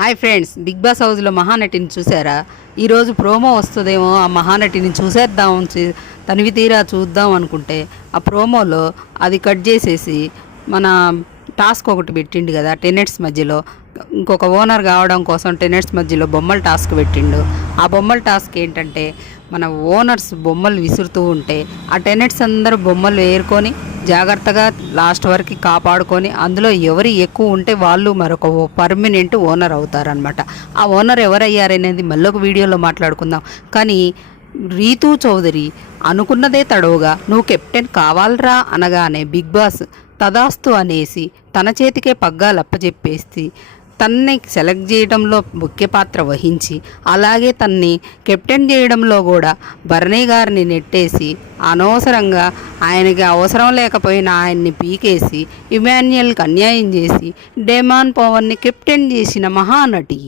Hi friends, big boss హౌస్లో మహానటిని చూసారా? ఈరోజు ప్రోమో వస్తుందేమో, ఆ మహానటిని చూసేద్దాం, తనివి తీరా చూద్దాం అనుకుంటే ఆ ప్రోమోలో అది కట్ చేసేసి మన టాస్క్ ఒకటి పెట్టిండు కదా టెనెట్స్ మధ్యలో. ఇంకొక ఓనర్ కావడం కోసం టెనెట్స్ మధ్యలో బొమ్మల టాస్క్ పెట్టిండు. ఆ బొమ్మల టాస్క్ ఏంటంటే, మన ఓనర్స్ బొమ్మలు విసురుతూ ఉంటే ఆ టెనెట్స్ అందరూ బొమ్మలు ఏరుకొని జాగ్రత్తగా లాస్ట్ వరకు కాపాడుకొని అందులో ఎవరు ఎక్కువ ఉంటే వాళ్ళు మరొక పర్మనెంట్ ఓనర్ అవుతారనమాట. ఆ ఓనర్ ఎవరయ్యారనేది మళ్ళీ ఒక వీడియోలో మాట్లాడుకుందాం. కానీ రీతూ చౌదరి అనుకున్నదే తడవుగా నువ్వు కెప్టెన్ కావాలరా అనగానే బిగ్ బాస్ తదాస్తు అనేసి తన చేతికే పగ్గాలు అప్పచెప్పేసి తన్ని సెలెక్ట్ చేయడంలో ముఖ్య పాత్ర వహించి, అలాగే తన్ని కెప్టెన్ చేయడంలో కూడా భరణి గారిని నెట్టేసి అనవసరంగా ఆయనకి అవసరం లేకపోయినా ఆయన్ని పీకేసి ఇమాన్యుయల్కి అన్యాయం చేసి డేమాన్ పవన్ని కెప్టెన్ చేసిన మహానటి.